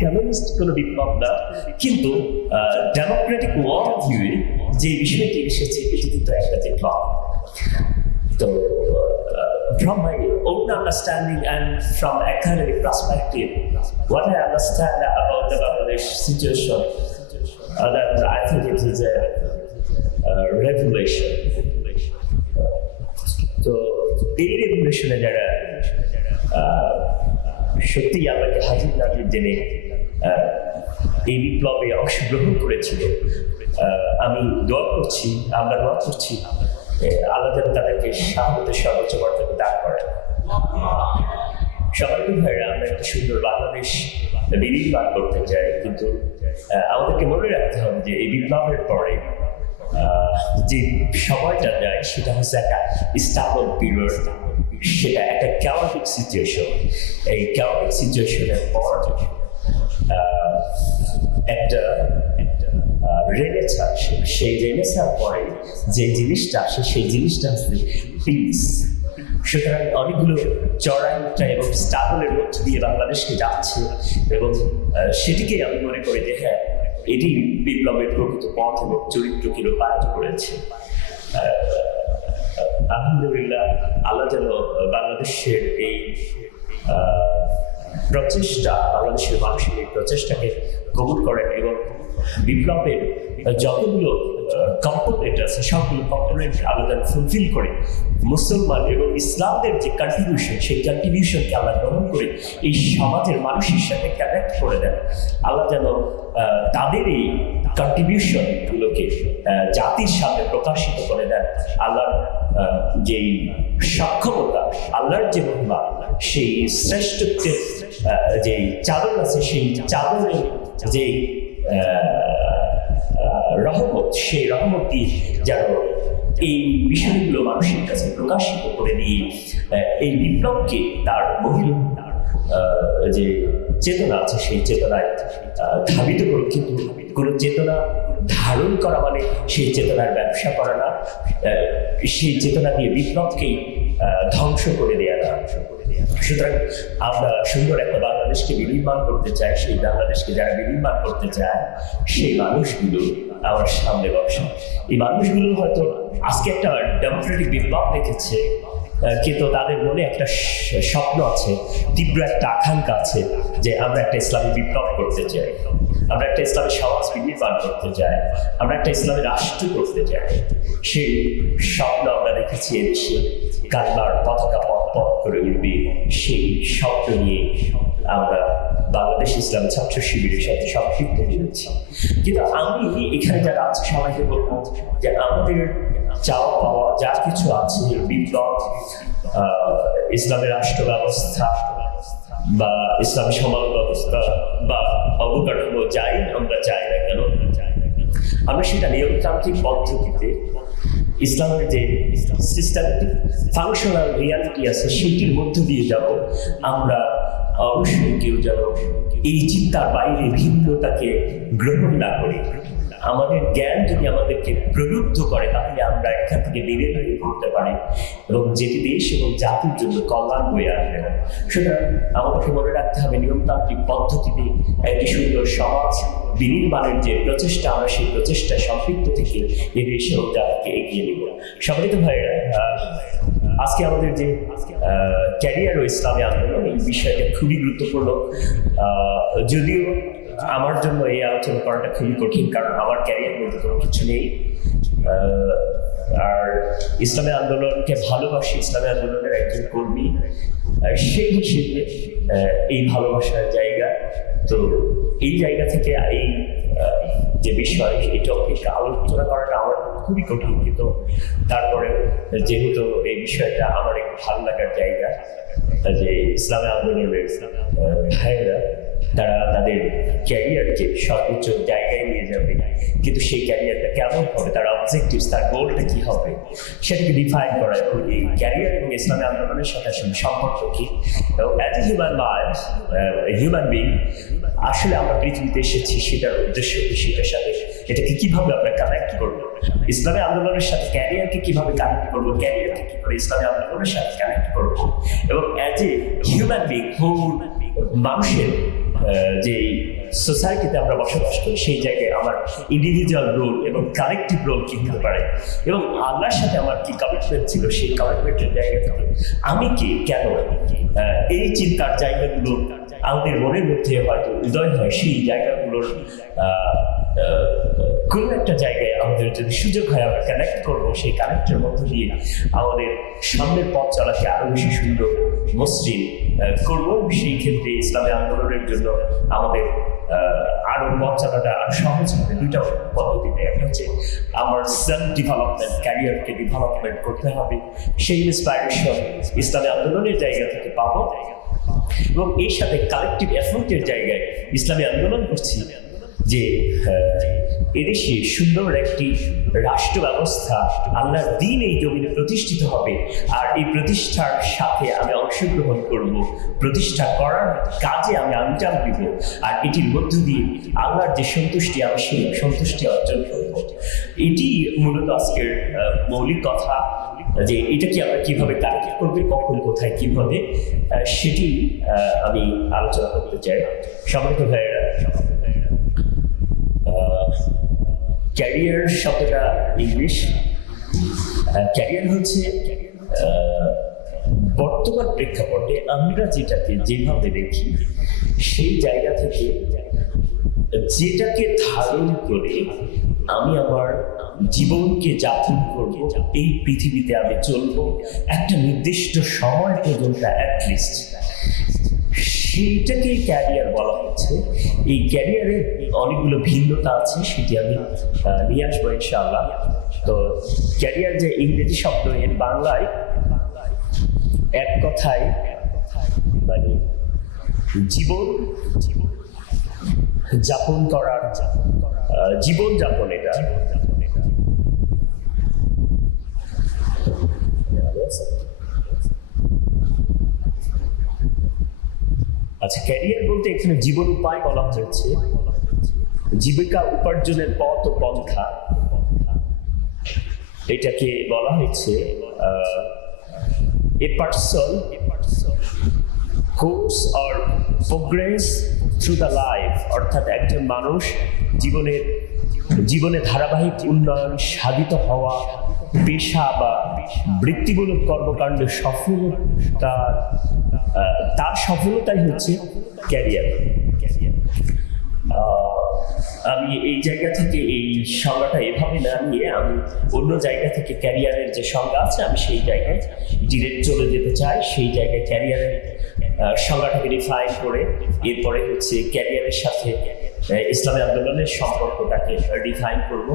Communist কোনো বিপ্লব না, কিন্তু ডেমোক্রেটিক ওয়ার্ল্ড ভিউয়ে যে বিষয়টি এসেছে এটি কিন্তু একটা বিপ্লব। তো from my own understanding and from academic perspective, what I understand about the Bangladesh situation, that I think it is a revelation. তো এই রেভুলেশনে যারা সত্যি আমাকে হাজির নাজির জেনে এই বিপ্লবে অংশগ্রহণ করেছিল, আমি দোয়া করছি, আমরা দোয়া করছি আল্লাহ যেন তাদেরকে শাহাদাতের সর্বোচ্চ মর্যাদা দান করেন। সবাই ভাইরা, আমরা একটা সুন্দর বাংলাদেশ বিনির্মাণ করতে চাই, কিন্তু আমাদেরকে মনে রাখতে হবে যে এই বিপ্লবের পরে যে সময়টা যায় সেটা হচ্ছে একটা স্টাবল পিরিয়ড, সেটা একটা ক্যাওটিক সিচুয়েশন। এই ক্যাওটিক সিচুয়েশনের পর একটা রেনেসাঁ, সেই রেনেসাঁর পরে যে জিনিসটা আসে সেই জিনিসটা হচ্ছে পিস। সুতরাং অনেকগুলো চড়াই উঠা এবং স্টাবলের মধ্য দিয়ে বাংলাদেশকে যাচ্ছে, এবং সেটিকে আমি মনে করি যে হ্যাঁ, এটি বিপ্লবের প্রকৃত পথ এবং চরিত্রকে রূপায়ণ করেছে। আলহামদুলিল্লাহ, আল্লাহ যেন বাংলাদেশের এই প্রচেষ্টা, বাংলাদেশের মানুষের এই প্রচেষ্টাকে কবুল করেন এবং বিপ্লবের যতগুলো কম্পোনেন্ট আছে সবগুলো কম্পোনেন্ট আলাদা ফুলফিল করে মুসলমান এবং ইসলামদের যে কন্ট্রিবিউশন, সেই কন্ট্রিবিউশনকে আল্লাহ গ্রহণ করে এই সমাজের মানুষের সাথে কানেক্ট করে দেন। আল্লাহ যেন তাদের এই কন্ট্রিবিউশনগুলোকে জাতির সামনে প্রকাশিত করে দেন। আল্লাহর যে সক্ষমতা, আল্লাহর যে মহিমা, সেই শ্রেষ্ঠত্বের যে চাদর আছে, সেই চাদরের যে রহমত, সেই রহমত দিয়ে যেন এই বিষয়গুলো মানুষের কাছে প্রকাশিত করে দিয়ে এই বিপ্লবকে তার মহিলা যে চেতনা আছে সেই চেতনায় ধাবিত করুক। কিন্তু কোনো চেতনা ধারণ করা মানে সেই চেতনার ব্যবসা করা না, সেই চেতনা দিয়ে বিপ্লবকেই ধ্বংস করে দেয়া না। সুতরাং আমরা সুন্দর একটা বাংলাদেশকে বিনির্মাণ করতে চাই। সেই বাংলাদেশকে যারা বিনির্মাণ করতে চায় সেই মানুষগুলো আমার সামনে বসে। এই মানুষগুলো হয়তো আজকে একটা ডেমোক্রেটিক বিপ্লব দেখেছে, কিন্তু তাদের মনে একটা স্বপ্ন আছে, তীব্র একটা আকাঙ্ক্ষা আছে যে আমরা একটা ইসলামী বিপ্লব করতে চাই, আমরা একটা ইসলামী সমাজ বিনির্মাণ করতে চাই, আমরা একটা ইসলামী রাষ্ট্র করতে চাই। সেই স্বপ্ন আমরা দেখেছি এদেশে কালবার পতাকা পথ করে উঠবে, সেই স্বপ্ন নিয়ে আমরা বাংলাদেশ ইসলামী ছাত্র শিবিরের সাথে সম্পৃক্ত হয়েছি। কিন্তু আমি এখানে যারা আছে সবাইকে বলবো যে আমাদের চাওয়া পাওয়া যা কিছু আছে, বিপ্লব, ইসলামের রাষ্ট্র ব্যবস্থা বা ইসলামী সমাজ ব্যবস্থা বা অবকাঠামো যাই আমরা চাই না কেন, আমরা সেটা নিয়মতান্ত্রিক পদ্ধতিতে ইসলামের যে সিস্টেমেটিক ফাংশনাল রিয়ালিটি আছে সেটির মধ্য দিয়ে যাব। আমরা অবশ্যই কেউ যেন এই চিন্তার বাইরে ভিন্নতাকে গ্রহণ না করি। আমাদের জ্ঞান যদি আমাদেরকে প্রলুব্ধ করে তাহলে আমরা এখান থেকে বেরিয়ে করতে পারি এবং যেটি দেশ এবং জাতির জন্য কল্যাণ বয়ে আনবে না। সুতরাং আমাদেরকে মনে রাখতে হবে নিয়মতান্ত্রিক পদ্ধতিতে একটি সুন্দর সমাজ বিনির্মাণের যে প্রচেষ্টা, আমরা সেই প্রচেষ্টায় সম্পৃক্ত থেকে এই দেশ এবং জাতিকে এগিয়ে নেব। সম্মানিত ভাইরা, আজকে আমাদের যে ক্যারিয়ার ও ইসলামী আন্দোলন, এই বিষয়টা খুবই গুরুত্বপূর্ণ। যদিও আমার জন্য এই আলোচনা করাটা খুবই কঠিন, কারণ আমার ক্যারিয়ার বলতে কোনো কিছু নেই। আর ইসলামী আন্দোলনকে ভালোবাসি, ইসলামী আন্দোলনের একজন কর্মী, সেই হিসেবে এই ভালোবাসার জায়গা। তো এই জায়গা থেকে এই যে বিষয়, এই টপিকটা আলোচনা করাটা আমার খুবই কঠিন, কিন্তু তারপরে যেহেতু এই বিষয়টা আমার একটু ভালো লাগার জায়গা, যে ইসলামী আন্দোলনের ভাইয়েরা তারা তাদের ক্যারিয়ারকে সর্বোচ্চ জায়গায় নিয়ে যাবে, কিন্তু সেই ক্যারিয়ারটা কেমন হবে, তার অবজেক্টিভস, তার গোলটা কি হবে সেটাকে ডিফাইন করা, এবং এই ক্যারিয়ার এবং ইসলামী আন্দোলনের সাথে আসলে সম্পর্ক কি, এবং অ্যাজ এ হিউম্যান বিং আসলে আমরা পৃথিবীতে এসেছি সেটার উদ্দেশ্য কি, সেটার সাথে এটাকে কিভাবে আমরা কানেক্ট করবো, ইসলামী আন্দোলনের সাথে ক্যারিয়ারকে কিভাবে কানেক্ট করবো, ক্যারিয়ারকে কি করে ইসলামী আন্দোলনের সাথে কানেক্ট করবো, এবং অ্যাজ এ হিউম্যান বিং মানুষের যে সোসাইটিতে আমরা বসবাস করি সেই জায়গায় আমার ইন্ডিভিজুয়াল রোল এবং কালেকটিভ রোল কি হতে পারে, এবং আল্লাহর সাথে আমার কি কমিটমেন্ট ছিল, সেই কমিটমেন্টের জায়গা থেকে আমি কি কেন এই চিন্তার জায়গাগুলো আমাদের মনের মধ্যে হয়তো উদয় হয়, সেই জায়গাগুলোর কোনো একটা জায়গায় আমাদের যদি সুযোগ হয় আমরা কানেক্ট করবো, সেই কানেক্টের মধ্য দিয়ে আমাদের সামনের পথ চলাকে আরো বেশি সুন্দর মসৃণ করবো। সেই ক্ষেত্রে ইসলামী আন্দোলনের জন্য আমাদের আরো পথ চলাটা আরো সহজ হবে দুইটা পদ্ধতিতে। একটা হচ্ছে আমার সেলফ ডেভেলপমেন্ট, ক্যারিয়ারকে ডেভেলপমেন্ট করতে হবে, সেই ইন্সপাইরেশন ইসলামী আন্দোলনের জায়গা থেকে পাবো, এবং এর সাথে কালেকটিভ এফোর্টের জায়গায় ইসলামী আন্দোলন করছি যে এদেশে সুন্দর একটি রাষ্ট্র ব্যবস্থা, আল্লাহর দ্বীন এই জমিনে প্রতিষ্ঠিত হবে, আর এই প্রতিষ্ঠার সাথে আমি অংশগ্রহণ করব, প্রতিষ্ঠা করার কাজে আমি আঞ্জাম দিব, আর এটির মধ্য দিয়ে আল্লাহর যে সন্তুষ্টি আমি সেই সন্তুষ্টি অর্জন করব। এটি মূলত আজকের মৌলিক কথা, যে এটাকে আমরা কিভাবে কারেক্ট করবে, কখন কোথায় কিভাবে, সেটি আমি আলোচনা করতে চাই। সম্মানিত ভাইয়েরা, ক্যারিয়ার শব্দটা ইংলিশ। ক্যারিয়ার হচ্ছে বর্তমান প্রেক্ষাপটে আমরা যেটাকে যেভাবে দেখি সেই জায়গা থেকে যেটাকে ধারণ করে আমি আমার জীবনকে যাপন করব, এই পৃথিবীতে আমি চলবো একটা নির্দিষ্ট সময় পর্যন্ত অ্যাটলিস্ট, সেইটাকে ক্যারিয়ার বলা হচ্ছে। এই ক্যারিয়ারের অনেকগুলো ভিন্নতা আছে, সেটি আমি নিয়ে আসবো ইনশাআল্লাহ। তো ক্যারিয়ার যে ইংরেজি শব্দ, এর বাংলায় এক কথায় মানে জীবন যাপন করার, জীবন যাপন। এটা আচ্ছা, ক্যারিয়ার বলতে এখানে জীবন উপায় বলা হয়েছে, জীবিকা উপার্জনের পথ ও পন্থা, এটাকে বলা হয়েছে a person course or progress through the life, অর্থাৎ একজন মানুষ জীবনে ধারাবাহিক উন্নয়ন সাধিত হওয়া, পেশা বা বৃত্তিমূলক কর্মকাণ্ড তার সফলতাই হচ্ছে ক্যারিয়ার। আমি এই জায়গা থেকে এই সংজ্ঞাটা এভাবে না নিয়ে আমি অন্য জায়গা থেকে ক্যারিয়ারের যে সংজ্ঞা আছে আমি সেই জায়গায় ডিরেক্ট চলে যেতে চাই। সেই জায়গায় ক্যারিয়ারের সংজ্ঞাটাকে ডিফাইন করে এরপরে হচ্ছে ক্যারিয়ারের সাথে ইসলামী আন্দোলনের সম্পর্কটাকে ডিফাইন করব,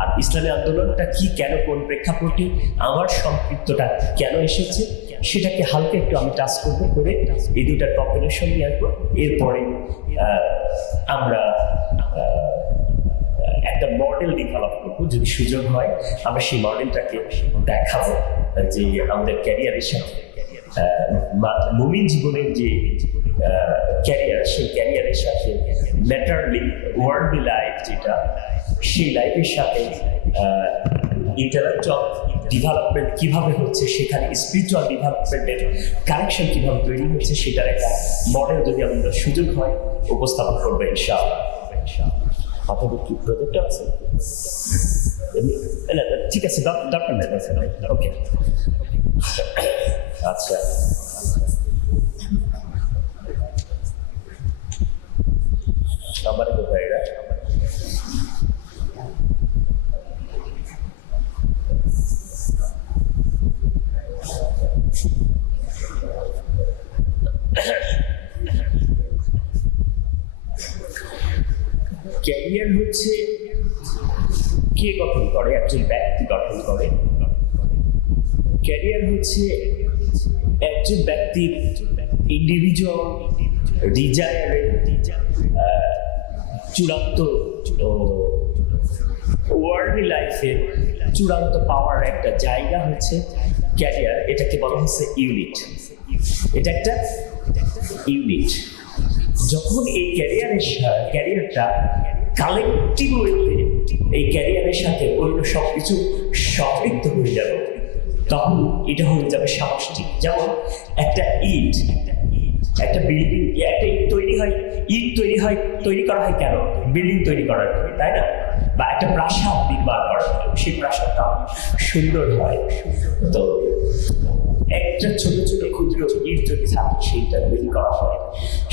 আর ইসলামী আন্দোলনটা কি, কেন, কোন প্রেক্ষাপটে আমার সম্পৃক্তটা কেন এসেছে সেটাকে হালকা একটু আমি টাচ করবো, করে এই দুটার কম্বিনেশন নিয়ে আসবো। এরপরে আমরা একটা মডেল ডেভেলপ করবো, যদি সুযোগ হয় আমরা সেই মডেলটাকে দেখাবো যে আমাদের ক্যারিয়ারের সাথে মুমিন জীবনের যে ক্যারিয়ার, সেই ক্যারিয়ারের সাথে ম্যাটারলি ওয়ার্ল্ডলি লাইফ যেটা, সেই লাইফের সাথে ইন্টালেকচুয়াল ডেভেলপমেন্ট কিভাবে হচ্ছে, সেখানে স্পিরিচুয়াল ডেভেলপমেন্টের কানেকশন কিভাবে তৈরি হচ্ছে, সেটার একটা মডেল যদি আমাদের সুযোগ হয় উপস্থাপন করবে ইনশাআল্লাহ। আপনাদের কি প্রজেক্ট আছে? ঠিক আছে, দরকার নেই। ওকে, আচ্ছা। আমার ভাইরা, ক্যারিয়ার হচ্ছে কে গঠন করে? একজন ব্যক্তি গঠন করে। ক্যারিয়ার হচ্ছে একজন ব্যক্তির ইন্ডিভিজুয়াল ডিজায়ারের চূড়ান্ত ওয়ার্ল্ডলি লাইফের চূড়ান্ত পাওয়ার একটা জায়গা হচ্ছে ক্যারিয়ার। এটাকে বলা হচ্ছে ইউনিট। এটা একটা ইউনিট। যখন এই ক্যারিয়ারটা কালেকটিভ ওয়েতে এই ক্যারিয়ারের সাথে অন্য সবকিছু সম্পৃক্ত হয়ে যাবে, তখন এটা হয়ে যাবে সামষ্টিক। যেমন একটা ইট, একটা বিল্ডিং, একটা ইট তৈরি হয় ইট তৈরি করা হয় কেন? বিল্ডিং তৈরি করার জন্য, তাই না? বা একটা প্রাসাদ নির্মাণ করার জন্য, সেই প্রাসাদটা সুন্দর হয়। তো একটা ছোট ছোট ক্ষুদ্র ইট যদি থাকে সেইটা তৈরি করা হয়,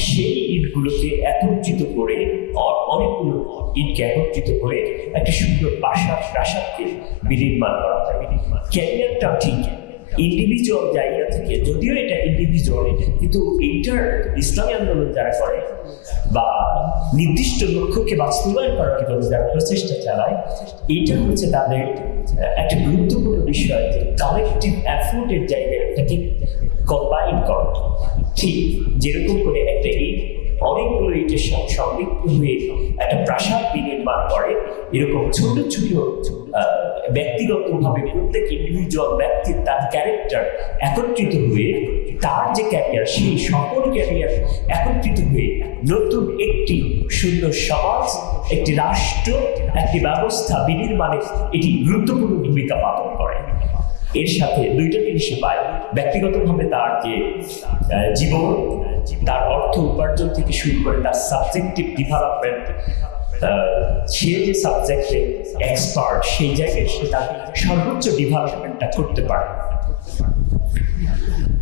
সেই ইটগুলোকে একত্রিত করে, অনেকগুলো ইটকে একত্রিত করে একটা সুন্দর প্রাসাদকে বিনির্মাণ করা হয়। ক্যারিয়ারটা ঠিক ইন্ডিভিজুয়াল জায়গা থেকে, যদিও এটা ইন্ডিভিজুয়াল, কিন্তু এইটার ইসলামী আন্দোলন যারা করে বা নির্দিষ্ট লক্ষ্যকে বাস্তবায়ন করার জন্য যারা প্রচেষ্টা চালায়, এইটা হচ্ছে তাদের একটা গুরুত্বপূর্ণ বিষয় যে কালেকটিভ এফোর্টের জায়গায় এটাকে কম্বাইন করা। ঠিক যেরকম করে একটা ইট অনেকগুলো ইটের সাথে সংযুক্ত হয়ে একটা প্রাসাদ বিনির্মাণ করে, এরকম ছোট ছোট ব্যক্তিগতভাবে প্রত্যেক ইন্ডিভিজুয়াল ব্যক্তির তার ক্যারেক্টার একত্রিত হয়ে তার যে ক্যারিয়ার, সেই সকল ক্যারিয়ার একত্রিত হয়ে নতুন একটি সুন্দর সমাজ, একটি রাষ্ট্র, একটি ব্যবস্থা বিনির্মাণে এটি গুরুত্বপূর্ণ ভূমিকা পালন করে। এর সাথে দুইটা জিনিসই পায়, ব্যক্তিগতভাবে তার যে জীবন, তার অর্থ উপার্জন থেকে শুরু করে তার সাবজেক্টিভ ডেভেলপমেন্ট, সে যে সাবজেক্টে এক্সপার্ট সেই জায়গায় সে তার সর্বোচ্চ ডেভেলপমেন্টটা করতে পারে।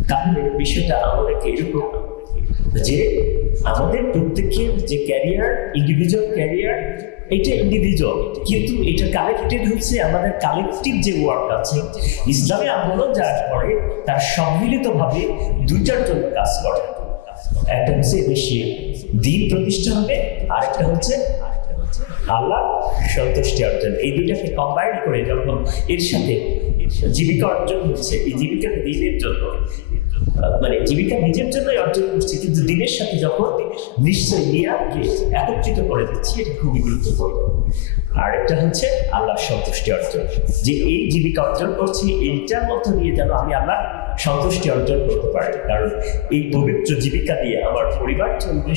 তাহলে বিষয়টা আমাদেরকে এরকম যে আমাদের প্রত্যেকের যে ক্যারিয়ার, ইন্ডিভিজুয়াল ক্যারিয়ার, এটা ইন্ডিভিজুয়াল, কিন্তু এটা কালেক্টেড হচ্ছে আমাদের কালেকটিভ যে ওয়ার্ক আছে। ইসলামী আন্দোলন যারা করে তার সম্মিলিতভাবে দুইটার জন্য কাজ করে। একটা হচ্ছে দেশে দ্বীন প্রতিষ্ঠা হবে, আরেকটা হচ্ছে আল্লাহ সন্তুষ্টি অর্জন। এই দুইটাকে কম্বাইন করে যখন এর সাথে জীবিকা অর্জন হচ্ছে, এই জীবিকা দ্বীনের জন্য, মানে জীবিকা নিজের জন্যই অর্জন করছে, কিন্তু দিনের সাথে যখন নিশ্চয় নিয়ামকে একত্রিত করে দিচ্ছি, এটা খুবই গুরুত্বপূর্ণ। আর একটা হচ্ছে আল্লাহ সন্তুষ্টি অর্জন, যে এই জীবিকা অর্জন করছি এইটার মধ্য দিয়ে যেন আমি আল্লাহ সন্তুষ্টি অর্জন করতে পারি। কারণ এই পবিত্র জীবিকা দিয়ে আমার পরিবার চলবে,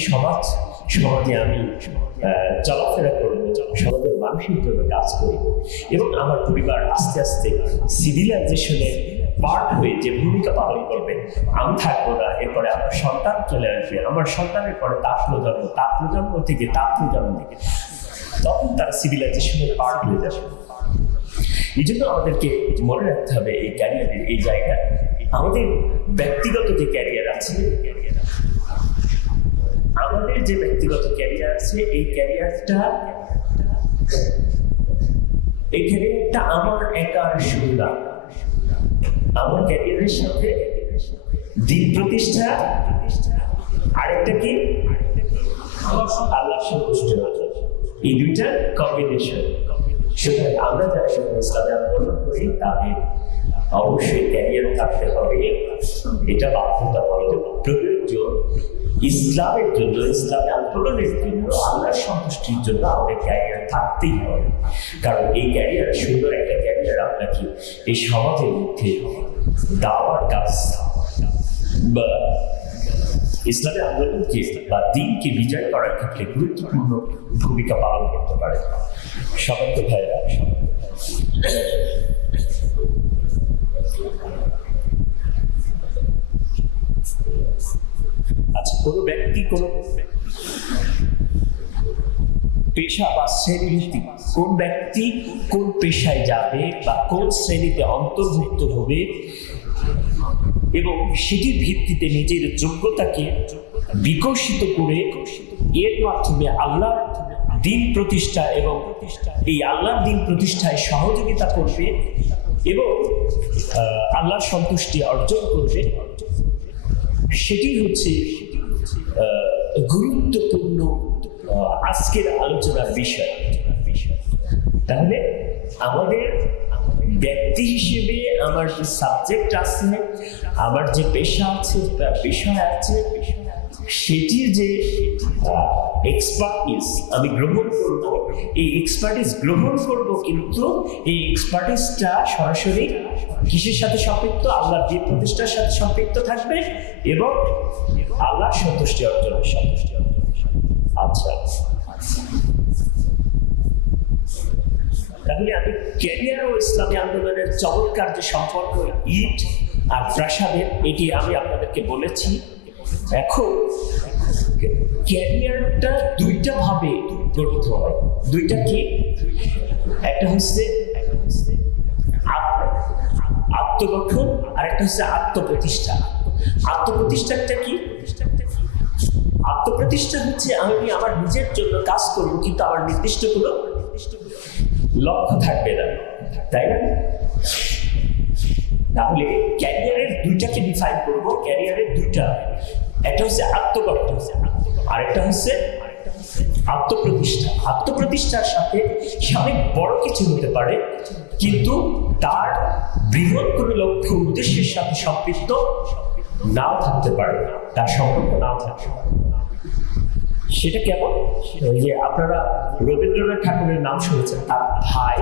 সমাজে আমি চলাফেরা করবো, সমাজের মানুষের জন্য কাজ করব, এবং আমার পরিবার আস্তে আস্তে সিভিলাইজেশনের পার্ট হয়ে যে ভূমিকা পালন করবে। আমি থাকবো না, এরপরে আমার সন্তান চলে আসবে, আমার সন্তানের পরে তার প্রজন্ম থেকে তখন তারা সিভিলাইজেশনের পার্ট হয়ে যাবে। এই জন্য আমাদেরকে মনে রাখতে হবে এই ক্যারিয়ারের এই জায়গায় আমাদের ব্যক্তিগত যে ক্যারিয়ার আছে, এই ক্যারিয়ারটা আমার একার শুরু না। আমার ক্যারিয়ারের সাথে দ্বীন প্রতিষ্ঠা, আরেকটা কি আল্লাহ সন্তুষ্টি অর্জন, এই দুইটা কম্বিনেশন। সুতরাং আমরা যারা ইসলামে আন্দোলন করি তাদের অবশ্যই ক্যারিয়ার থাকতে হবে, এটা বাধ্যতামূলক প্রযোজ্য। ইসলামের জন্য, ইসলামী আন্দোলনের জন্য, আল্লাহর সন্তুষ্টির জন্য আমাদের ক্যারিয়ার থাকতেই হবে। কারণ এই ক্যারিয়ার, সুন্দর একটা ক্যারিয়ার আপনাকে এই সমাজের মধ্যে দাওয়ার কাজ বা ইসলামী আন্দোলনকে বা দ্বীনকে বিজয় করার ক্ষেত্রে গুরুত্বপূর্ণ ভূমিকা পালন করতে পারে। সমান্ত ভাইরা, আচ্ছা, কোনো ব্যক্তি কোনো পেশা বা শ্রেণীভিত্তিক, কোন ব্যক্তি কোন পেশায় যাবে বা কোন শ্রেণীতে অন্তর্ভুক্ত হবে এবং সেটির ভিত্তিতে নিজের যোগ্যতাকে বিকশিত করে এর মাধ্যমে আল্লাহর দ্বীন প্রতিষ্ঠা এবং এই আল্লাহর দ্বীন প্রতিষ্ঠায় সহযোগিতা করবে এবং আল্লাহর সন্তুষ্টি অর্জন করবে, সেটি হচ্ছে গুরুত্বপূর্ণ আজকের আলোচনার বিষয়। তাহলে আমাদের ব্যক্তি হিসেবে আমার যে সাবজেক্ট আছে, আমার যে পেশা আছে, বিষয় আছে, সেটির যে এক্সপার্টিস আমি গ্রহণ করব, এই এক্সপার্টিস গ্রহণ করব, কিন্তু এই এক্সপার্টিসটা সরাসরি কিসের সাথে সম্পৃক্ত? আল্লাহর দ্বীন প্রতিষ্ঠার সাথে সম্পৃক্ত থাকবে এবং আল্লাহর সন্তুষ্টি অর্জনের সাথে। আচ্ছা, তাহলে আমি ক্যারিয়ার ও ইসলামী আন্দোলনের চমৎকার যে সম্পর্ক ইট আর প্রাসাদের, এটি আমি আপনাদেরকে বলেছি। এখন ক্যারিয়ারটা দুইটা ভাবে গঠিত হয়। দুইটা কি? একটা হচ্ছে আত্মগঠন আর একটা হচ্ছে আত্মপ্রতিষ্ঠা। আত্মপ্রতিষ্ঠাটা কি? আত্মপ্রতিষ্ঠা হচ্ছে আমি আমার নিজের জন্য কাজ করবো, কিন্তু আমার নির্দিষ্ট কোনো লক্ষ্য থাকবে না, তাই না? তাহলে ক্যারিয়ারের দুইটাকে ডিফাইন করবো। ক্যারিয়ারের দুইটা, একটা হচ্ছে আত্মগঠন আর একটা হচ্ছে আত্মপ্রতিষ্ঠা। আত্মপ্রতিষ্ঠার সাথে সে অনেক বড় কিছু হতে পারে, কিন্তু তার বৃহৎ কোনো লক্ষ্য উদ্দেশ্যের সাথে সম্পৃক্ত নাও থাকতে পারে, তার সম্পর্ক নাও থাকতে পারে। সেটা কেমন? ওই যে আপনারা রবীন্দ্রনাথ ঠাকুরের নাম শুনেছেন, তার ভাই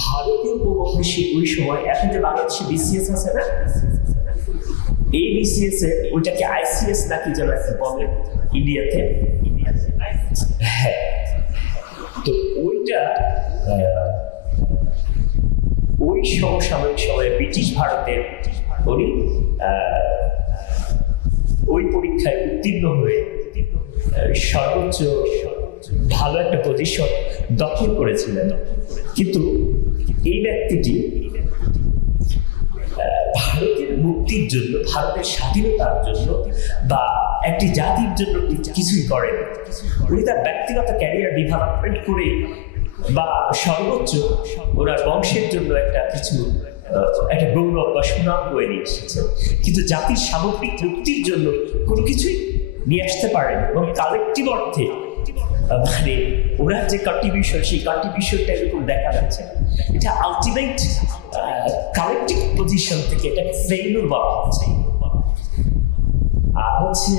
ভারতীয় উপমহাদেশে ওই সময়, এখন যে বাংলাদেশে বিসিএস আছে না, এই বিসিএস এ ওইটাকে আইসিএস নাকি যেন একটা বলে ইন্ডিয়াতে। হ্যাঁ, তো ওইটা ওই সমসাময়িক সময়ে ব্রিটিশ ভারতের উনি ওই পরীক্ষায় উত্তীর্ণ হয়ে সর্বোচ্চ ভালো একটা পজিশন দখল করেছিলেন। কিন্তু এই ব্যক্তিটি ভারতের মুক্তির জন্য, ভারতের স্বাধীনতার জন্য বা একটি জাতির জন্য কিছুই করেন। উনি তার ব্যক্তিগত ক্যারিয়ার ডেভেলপমেন্ট করে বা সর্বোচ্চ ওনার বংশের জন্য একটা কিছু একটা গৌরব বা সুনাম বয়ে নিয়ে এসেছেন, কিন্তু জাতির সামগ্রিক মুক্তির জন্য কোনো কিছুই নিয়ে আসতে পারেন। এবং কালেকটিভ অর্থে মানে ওনার যে কন্ট্রিবিউশন, সেই কন্ট্রিবিউশনটা এরকম দেখা যাচ্ছে। এটা আলটিমেট কালেকটিভ পজিশন থেকে এটাকে ফেইলুর বলা হচ্ছে। আর হচ্ছে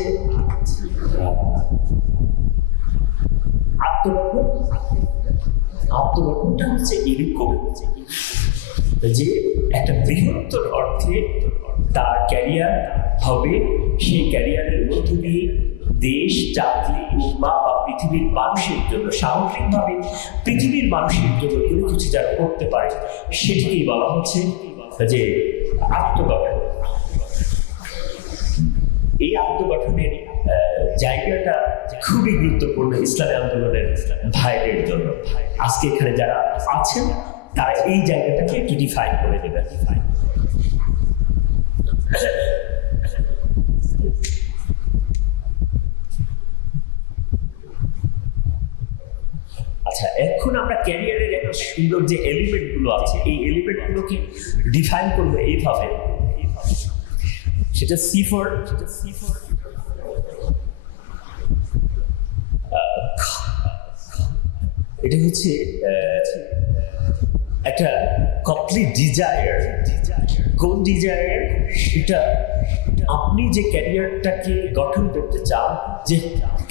আত্মগঠন। আত্মগঠনটা হচ্ছে এরকম যে একটা বৃহত্তর অর্থে তার ক্যারিয়ার হবে, সেই ক্যারিয়ারের মধ্য দিয়ে দেশ, জাতি, উম্মাহ বা পৃথিবীর মানুষের জন্য, সামগ্রিকভাবে পৃথিবীর মানুষের জন্য কোনো কিছু যারা করতে পারে, সেটিকেই বলা হচ্ছে যে আত্মগঠন। এই আত্মগঠনের জায়গাটা খুবই গুরুত্বপূর্ণ ইসলামী আন্দোলনের ভাইদের জন্য। আজকে এখানে যারা আছেন তারা এই জায়গাটাকে একটু ডিফাইন করে দেবেন। আচ্ছা, এখন আমরা ক্যারিয়ারের একটা সুন্দর যে এলিমেন্ট গুলো আছে, এই এলিমেন্ট গুলোকে ডিফাইন করবো এইভাবে। সেটা C4 এটা হচ্ছে একটা কমপ্লিট ডিজায়ার। কোন ডিজায়ার? সেটা আপনি যে ক্যারিয়ারটাকে গঠন করতে চান, যে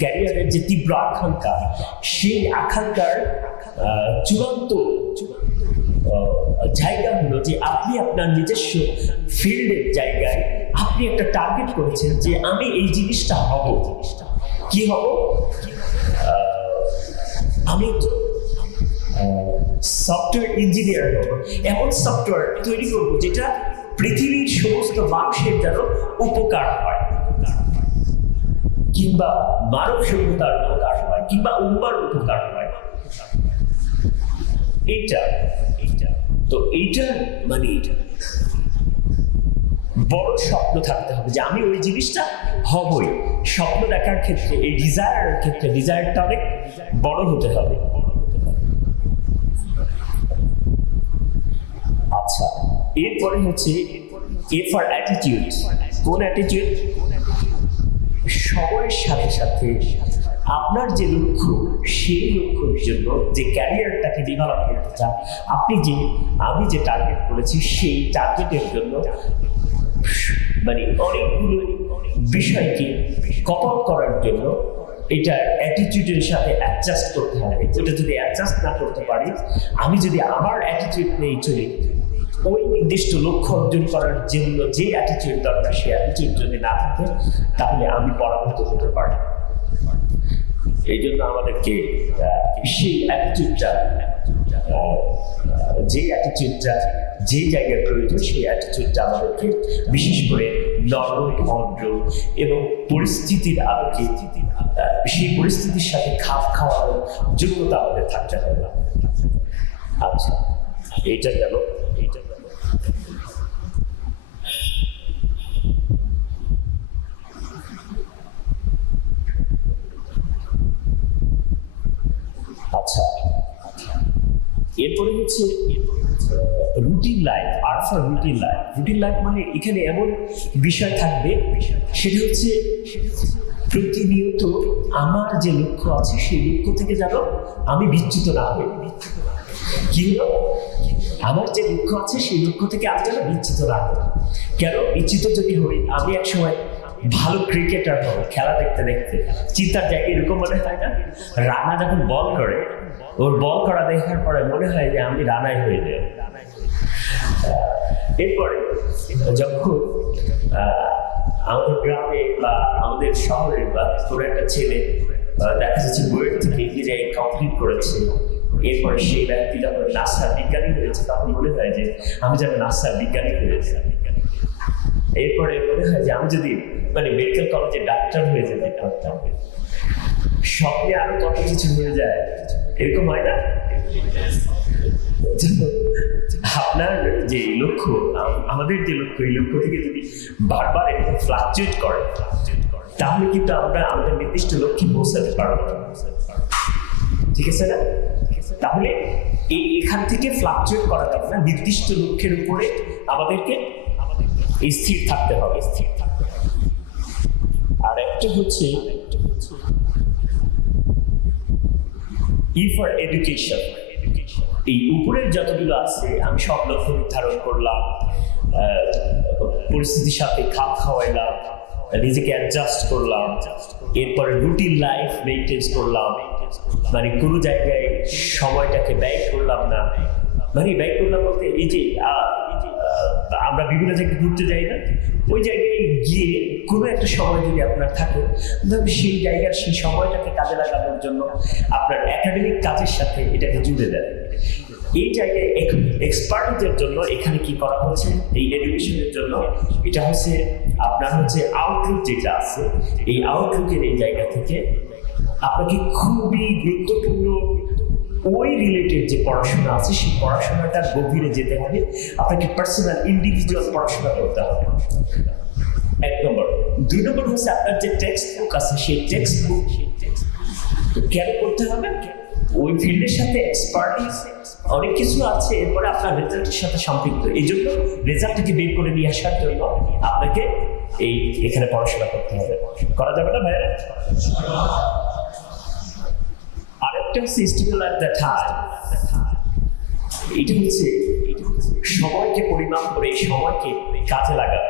ক্যারিয়ারের যে তীব্র আকাঙ্ক্ষা, সেই আকাঙ্ক্ষার চূড়ান্ত জায়গা হলো যে আপনি আপনার নিজস্ব ফিল্ডের জায়গায় আপনি একটা টার্গেট করেছেন যে আমি এই জিনিসটা হব। কি হব? আমি সফটওয়্যার ইঞ্জিনিয়ার হব, এমন সফটওয়্যার তৈরি করবো যেটা পৃথিবীর সমস্ত মানুষের যেন উপকার হয়, কিংবা মানব সভ্যতার উপকার হয়, কিংবা উম্মার উপকার হয়। এইটা তো এইটা মানে বড় স্বপ্ন থাকতে হবে যে আমি ওই জিনিসটা হবই। স্বপ্ন দেখার ক্ষেত্রে, এই ডিজায়ারের ক্ষেত্রে ডিজায়ারটা অনেক বড় হতে হবে। আচ্ছা, এরপরে হচ্ছে A for attitude। কোন অ্যাটিটিউড? সময়ের সাথে সাথে আপনার যে লক্ষ্য, সেই লক্ষ্যের জন্য যে ক্যারিয়ারটাকে ডেভেলপ করতে চান, আমি যে টার্গেট করেছি, সেই টার্গেটের জন্য মানে অনেকগুলো বিষয়কে কভার করার জন্য এটা অ্যাটিটিউডের সাথে অ্যাডজাস্ট করতে হবে। এটা যদি অ্যাডজাস্ট না করতে পারি, আমি যদি আমার অ্যাটিটিউড নিয়ে চলি, ওই নির্দিষ্ট লক্ষ্য অর্জন করার জন্য যে অ্যাটিটিউড দরকার, সেই অ্যাটিটিউড যদি না থাকে, তাহলে আমি পরাভূত হতে পারি। এই জন্য আমাদেরকে সেই অ্যাটিটিউডটা যে অ্যাটিটিউডটা যে জায়গায় প্রয়োজন সেই অ্যাটিটিউডটা আমাদেরকে বিশেষ করে নরম ভদ্র এবং পরিস্থিতির আলোকে সেই পরিস্থিতির সাথে খাপ খাওয়ার যোগ্যতা আমাদের থাকতে হবে। আচ্ছা, এইটা গেল। আচ্ছা, এরপরে হচ্ছে রুটিন লাইফ। আর for routine life, routine life মানে এখানে এমন বিষয় থাকবে, সেটা হচ্ছে প্রতিনিয়ত আমার যে লক্ষ্য আছে সেই লক্ষ্য থেকে যেন আমি বিচ্যুত না হই। কি হলো, আমার যে লক্ষ্য আছে সেই লক্ষ্য থেকে আমি যেন বিচ্যুত না হই। কেন বিচ্যুত যদি হই, আমি এক সময় ভালো ক্রিকেটার হবো, খেলা দেখতে দেখতে চিন্তার জায়গায় এরকম মনে হয় না, রানা যখন বল করে, ওর বল করা দেখার পরে মনে হয় যে আমি রানাই হয়ে যাই। এরপরে যখন আমাদের গ্রামে বা আমাদের শহরে বা কোনো একটা ছেলে দেখা যাচ্ছে বইয়ের থেকে ইঞ্জিনিয়ারিং কমপ্লিট করেছে, এরপরে সেই ব্যক্তি যখন নাসার বিজ্ঞানী হয়েছে, তখন মনে হয় যে আমি যেন নাসার বিজ্ঞানী হয়েছে। এরপরে মনে হয় যে আমি যদি মানে মেডিকেল কলেজে ডাক্তার হয়ে যেতে পারতাম, স্বপ্নে আরো কত কিছু হয়ে যায়, এরকম হয় না? আপনার যে লক্ষ্য, আমাদের যে লক্ষ্য, এই লক্ষ্য থেকে যদি বারবার এরকম ফ্লাকচুয়েট করে, তাহলে কিন্তু আমরা আমাদের নির্দিষ্ট লক্ষ্যে পৌঁছাতে পারবো না। ঠিক আছে না? তাহলে এখান থেকে ফ্লাকচুয়েট করা যাবে না, নির্দিষ্ট লক্ষ্যের উপরে আমাদেরকে স্থির থাকতে হবে। আর একটা হচ্ছে ফর এডুকেশন। এই উপরের যতগুলো আছে আমি সব লক্ষ্য নির্ধারণ করলাম, পরিস্থিতির সাথে খাপ খাওয়াইলাম, নিজেকে অ্যাডজাস্ট করলাম, এরপরে রুটিন লাইফ মেনটেন করলাম, মানে কোনো জায়গায় সময়টাকে ব্যয় করলাম না। মানে ব্যয় করলাম বলতে এই যে আমরা বিভিন্ন জায়গায় ঘুরতে যাই না, ওই জায়গায় গিয়ে কোনো একটা সময় যদি আপনার থাকে, তবে সেই জায়গার সেই সময়টাকে কাজে লাগানোর জন্য আপনার একাডেমিক কাজের সাথে এটাকে জুড়ে দেয়। এই জায়গায় এক্সপার্টদের জন্য এখানে কি করা হচ্ছে, এই এডুকেশনের জন্য এটা হচ্ছে আপনার হচ্ছে আউটলুক যেটা আছে, এই আউটলুকের এই জায়গা থেকে আপনাকে খুবই গুরুত্বপূর্ণ ওই রিলেটেড যে পড়াশোনা আছে সেই পড়াশোনাটার গভীরে যেতে হবে। আপনাকে পার্সোনাল ইন্ডিভিজুয়াল পড়াশোনা করতে হবে, এক নম্বর। দুই নম্বর হচ্ছে আপনার যে টেক্সট বুক আছে সেই টেক্সট বুক কেন করতে হবে, ওই ফিল্ডের সাথে এক্সপার্টিস অনেক কিছু আছে, এরপরে আপনার রেজাল্টের সাথে সম্পৃক্ত। এই জন্য রেজাল্টটাকে বের করে নিয়ে আসার জন্য আপনাকে এখানে পড়াশোনা করতে হবে। করা যাবে না ভাইয়া? আরেকটা হচ্ছে স্টিল অ্যাট দ্য টাইম। এটা হচ্ছে সময়কে পরিমাপ করে এই সময়কে কাজে লাগানো।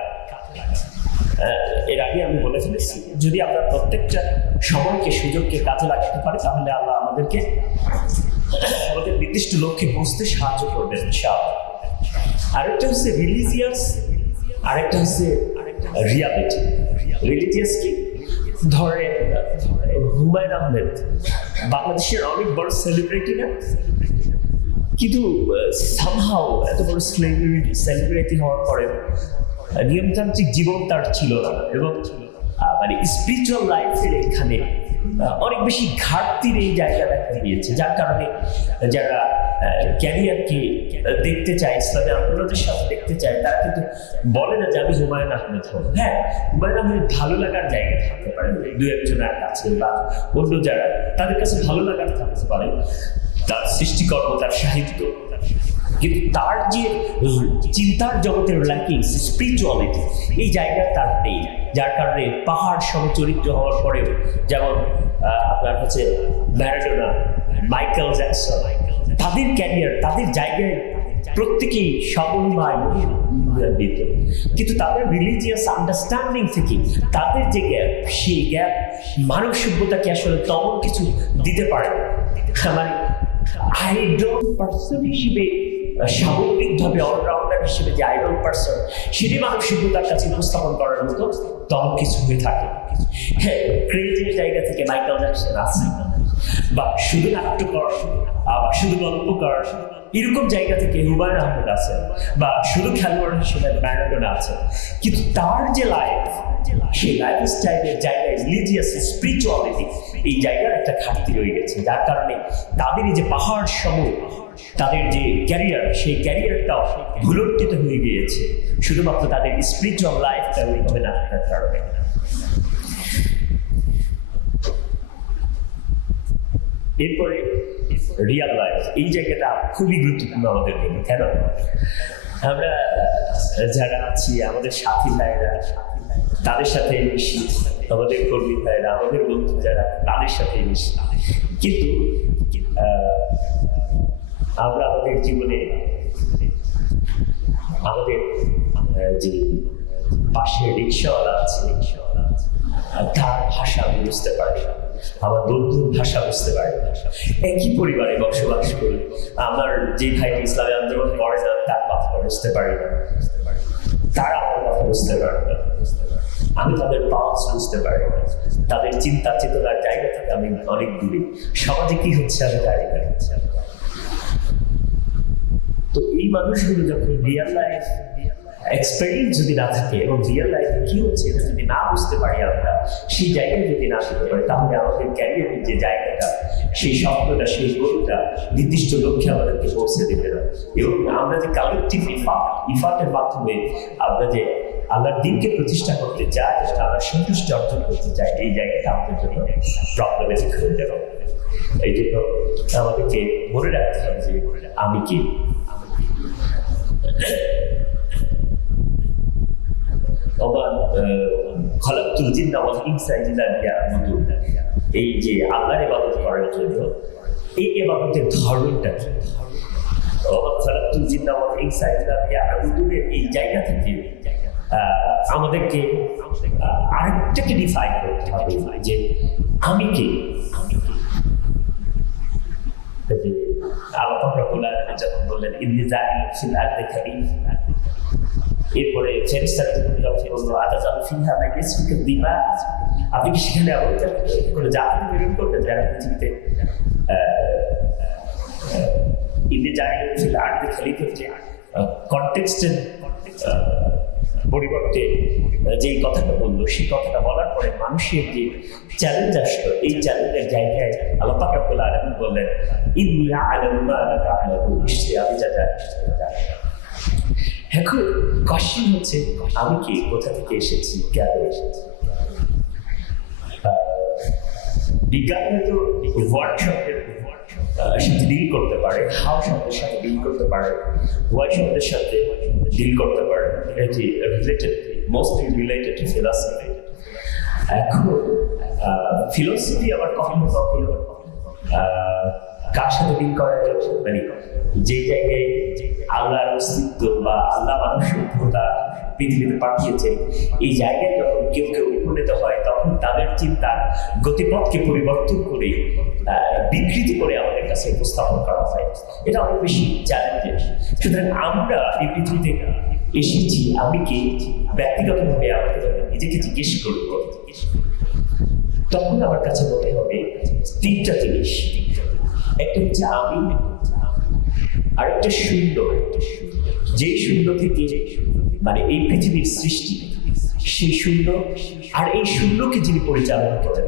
এর আগে আমি বলে ফেলেছি, যদি আমরা প্রত্যেকটা সময়কে সুযোগকে কাজে লাগাতে পারি, তাহলে আল্লাহ আমাদেরকে আমাদের নির্দিষ্ট লক্ষ্যে পৌঁছতে সাহায্য করবেন ইনশাআল্লাহ। আরেকটা হচ্ছে রিলিজিয়াস, আরেকটা হচ্ছে রিয়ালিটি। রিলিজিয়াস কি? ধরেন হুমায়ুন আহমেদ বাংলাদেশের অনেক বড় সেলিব্রিটি না, কিন্তু সামহাও এত বড় সেলিব্রিটি হওয়ার পরে নিয়মতান্ত্রিক জীবন তার ছিল না, এবং মানে স্পিরিচুয়াল লাইফের এখানে অনেক বেশি ঘাটতির এই জায়গা দেখা দিয়েছে, যার কারণে যারা ক্যারিয়ারকে দেখতে চায়, ইসলামী আন্দোলনের সাথে দেখতে চায়, তারা কিন্তু বলে না যে আমি হুমায়ুন আহমেদ হব। হ্যাঁ, হুমায়ুন আহমেদ ভালো লাগার জায়গা থাকতে পারে দু একজনের কাছে, বা অন্য যারা তাদের কাছে ভালো লাগার থাকতে পারে, তার সৃষ্টিকর্ম, তার সাহিত্য, কিন্তু তার যে চিন্তার জগতের ল্যাকিংস, স্পিরিচুয়ালিটি, এই জায়গা তার নেই, যার কারণে পাহাড় সমচরিত্র হওয়ার পরেও, যেমন আপনার হচ্ছে ম্যারাডোনা, মাইকেল জ্যাকসন, তাদের ক্যারিয়ার, তাদের জায়গায় প্রত্যেকেই সমন্বয় দিত, কিন্তু তাদের রিলিজিয়াস আন্ডারস্ট্যান্ডিং থেকে তাদের যে গ্যাপ, সেই গ্যাপ মানব সভ্যতাকে আসলে তেমন কিছু দিতে পারে। মানে আইডল পার্সন হিসেবে, সামগ্রিকভাবে অলরাউন্ডার হিসেবে যে আইডল পার্সন, সেটি মানব সভ্যতার কাছে উপস্থাপন করার মতো তেমন কিছু হয়ে থাকে। হ্যাঁ, ক্রেজের জায়গা থেকে মাইকেল জ্যাকসন আছে, বা শুধু নাট্যকর বা শুধু গল্পকার এরকম জায়গা থেকে হুমায়ুন আহমেদ আছে, বা শুধু খেলোয়াড় হিসেবে ম্যারাডোনা আছে, কিন্তু তার যে লাইফ, সেই লাইফ স্টাইলের জায়গায় রিলিজিয়াস স্পিরিচুয়ালিটি এই জায়গার একটা ঘাটতি রয়ে গেছে, যার কারণে তাদের এই যে পাহাড় সমূহ, তাদের যে ক্যারিয়ার, সেই ক্যারিয়ারটাও ভুলণ্ঠিত হয়ে গিয়েছে শুধুমাত্র তাদের স্পিরিচুয়াল লাইফটা ওইভাবে না থাকার কারণে। এরপরে রিয়াল লাইফ, এই জায়গাটা খুবই গুরুত্বপূর্ণ আমাদের জন্য। কেন? আমরা যারা আছি, আমাদের সাথী ভাইরা, তাদের সাথে মিশি, আমাদের কর্মী ভাইরা, আমাদের বন্ধু যারা, তাদের সাথে মিশি, কিন্তু আমরা আমাদের জীবনে আমাদের যে পাশে রিক্সাওয়ালা আছে, তার ভাষা আমি বুঝতে পারি, আমার বন্ধুর ভাষা বুঝতে পারি। একই পরিবারে বসবাস করি, আমার যে ভাইটি ইসলামী আন্দোলন করে না, তার কথা বুঝতে পারি না, তারা আমার কথা বুঝতে পারে না, আমি তাদের পালস বুঝতে পারি না, তাদের চিন্তা চেতনার জায়গা থেকে আমি অনেক দূরে। সমাজে কি হচ্ছে আমি জানি না। তো এই মানুষগুলো যখন রিয়েল লাইফ এক্সপেরিয়েন্স যদি না থাকে এবং রিয়েল লাইফে কি হচ্ছে এটা যদি না বুঝতে পারি, আমরা সেই জায়গায় যদি না যেতে পারি, তাহলে আমাদের ক্যারিয়ারের যে জায়গাটা, সেই স্বপ্নটা, সেই গোলটা নির্দিষ্ট লক্ষ্যে আমাদেরকে পৌঁছে দেবে না। এবং আমরা যে কালেকটিভ ইফার্টের মাধ্যমে আমরা যে আল্লাহর দিনকে প্রতিষ্ঠা করতে চাই, আমরা সন্তুষ্টি অর্জন করতে চাই, এই জায়গাটা আমাদের জন্য প্রবলেমেটিক হয়ে যাবে। এই জন্য আমাদেরকে মনে রাখতে হবে যে আমি কি। এই যে আল্লাহর ইবাদত করার জন্য এই ইবাদতের ধর্মটা কি? এই জায়গা থেকে আমাদেরকে আরেকটাকে ডিফাইন করতে হবে যে আমি কে। আল্লাহ রাব্বুল আলামিন যখন বললেন ইন্নী জাইলুন ফিল আরদি খলিফা, এরপরে ফেরেশতারা যখন বলল আতাজালু ফিহা মান ইয়াসফিকু দিমা, আপনি কি সেখানে কোনো জাতি প্রেরণ করবেন যারা পৃথিবীতে ইন্নী জাইলুন ফিল আরদি খলিফাতে কনটেক্সটের পরিবর্তে যে কথাটা বললো, সেই কথাটা বলার পরে মানুষের যে চ্যালেঞ্জ আসলো, এই চ্যালেঞ্জের জায়গায় আল্লাহ পাক রব্বুল আলামিন বললেন ইন্নী আ'লামু মা লা তা'লামুন, নিশ্চয়ই আমি যা জানি। এখন কোশ্চেন হচ্ছে আমি কি, কোথা থেকে এসেছি, কেন এসেছি? বিজ্ঞান হয়তো ওয়ার্ড শব্দের সাথে ডিল করতে পারে, হাউ শব্দের সাথে ডিল করতে পারে, ওয়াই শব্দের সাথে ডিল করতে পারে, এটি related, mostly related to philosophy. এখন ফিলসফি আবার কখনো কখনো কার সাথে ডিল করে, মানে যে জায়গায় আল্লাহর অস্তিত্ব বা আল্লাহ মানুষের ক্ষমতা পৃথিবীতে পাঠিয়েছে, এই জায়গায় যখন কেউ কেউ উপনীত হয়, তখন তাদের চিন্তার গতিপথকে পরিবর্তন করে বিকৃতি করে আমাদের কাছে উপস্থাপন করা হয়। এটা অনেক বেশি চ্যালেঞ্জের। সুতরাং আমরা এই পৃথিবীতে এসেছি আমি কি, ব্যক্তিগতভাবে আমাকে যখন নিজেকে জিজ্ঞেস করবো, তখন আমার কাছে মনে হবে তিনটা জিনিস। একটা হচ্ছে আমি, আরেকটা শূন্য, যে শূন্য থেকে মানে এই পৃথিবীর সৃষ্টি, সেই শূন্য, আর এই শূন্যকে যিনি পরিচালনা করেন।